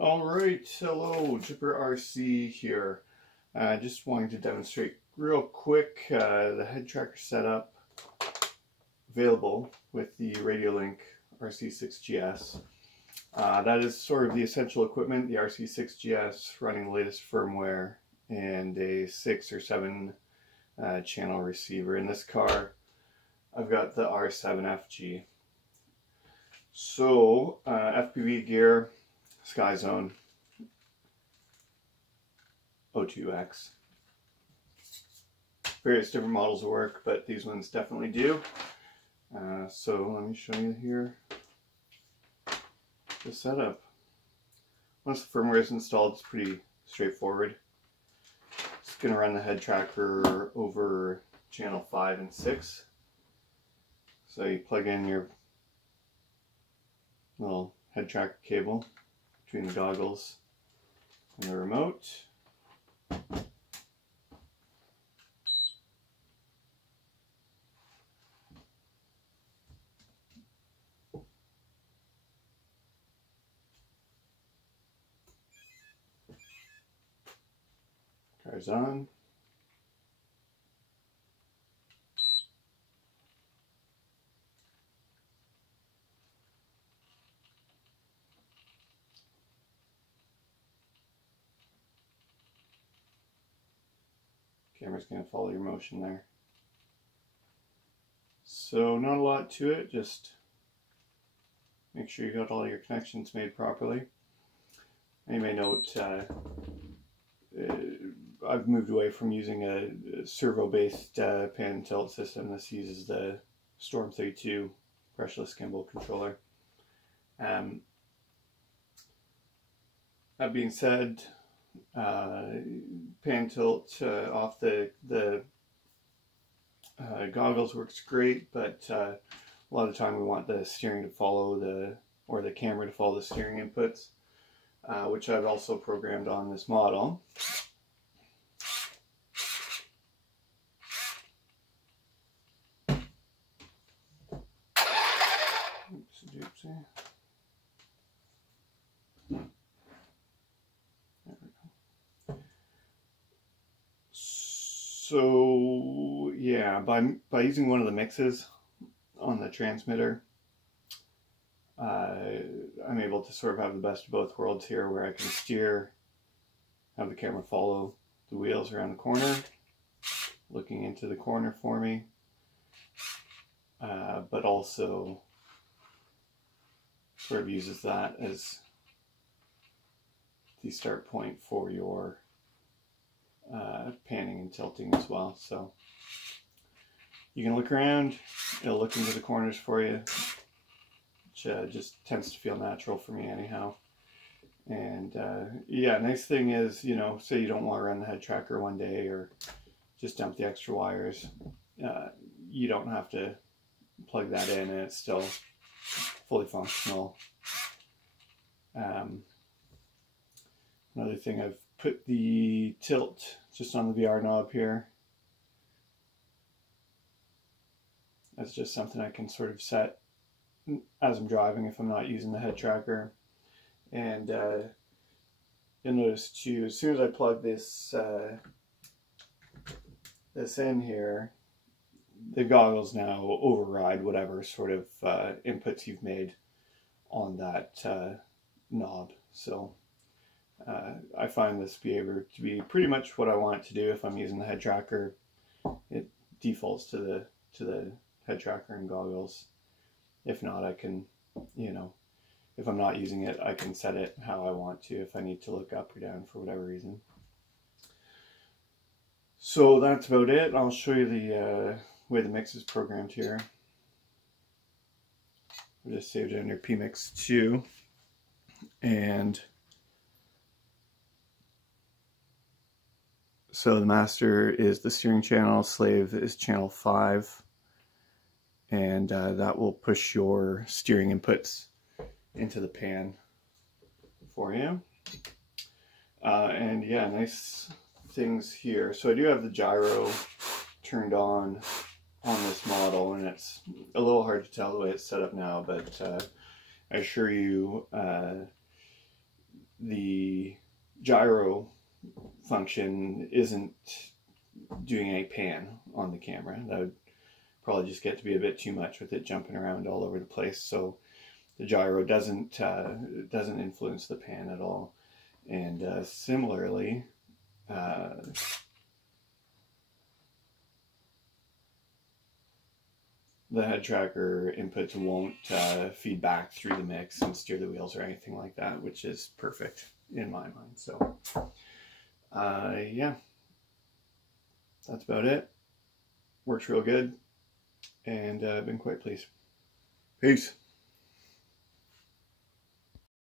Alright, hello, Jipper RC here. Just wanting to demonstrate real quick the head tracker setup available with the Radiolink RC6GS. That is sort of the essential equipment, the RC6GS running the latest firmware and a 6 or 7 channel receiver. In this car, I've got the R7FG. So, FPV gear, Sky Zone, O2X. Various different models work, but these ones definitely do. So let me show you here the setup. Once the firmware is installed, it's pretty straightforward. It's going to run the head tracker over channel 5 and 6. So you plug in your little head tracker cable between the goggles and the remote. Car's on. Camera's going to follow your motion there. So not a lot to it, just make sure you got all your connections made properly. And you may note I've moved away from using a servo-based pan and tilt system. This uses the Storm 32 brushless gimbal controller. That being said, pan tilt off the goggles works great, but a lot of the time we want the steering to follow the camera to follow the steering inputs, which I've also programmed on this model. Oopsie. So yeah, by using one of the mixes on the transmitter, I'm able to sort of have the best of both worlds here, where I can steer, have the camera follow the wheels around the corner, looking into the corner for me, but also sort of uses that as the start point for your panning and tilting as well. So you can look around, it'll look into the corners for you, which just tends to feel natural for me anyhow. And yeah, nice thing is, you know, say you don't want to run the head tracker one day or just dump the extra wires, you don't have to plug that in and it's still fully functional. Another thing, I've put the tilt just on the VR knob here. That's just something I can sort of set as I'm driving if I'm not using the head tracker. And you'll notice too, as soon as I plug this in here, the goggles now override whatever sort of inputs you've made on that knob. So I find this behavior to be pretty much what I want it to do. If I'm using the head tracker, it defaults to the head tracker and goggles. If not, I can, you know, if I'm not using it, I can set it how I want to if I need to look up or down for whatever reason. So that's about it. I'll show you the way the mix is programmed here. I just saved it under PMix 2, and so the master is the steering channel, slave is channel 5, and that will push your steering inputs into the pan for you. And yeah, nice things here. So I do have the gyro turned on this model, and it's a little hard to tell the way it's set up now, but I assure you the gyro function isn't doing any pan on the camera. That would probably just get to be a bit too much with it jumping around all over the place. So the gyro doesn't influence the pan at all. And similarly, the head tracker inputs won't feed back through the mix and steer the wheels or anything like that, which is perfect in my mind. So yeah, that's about it. Works real good, and I've been quite pleased. Peace.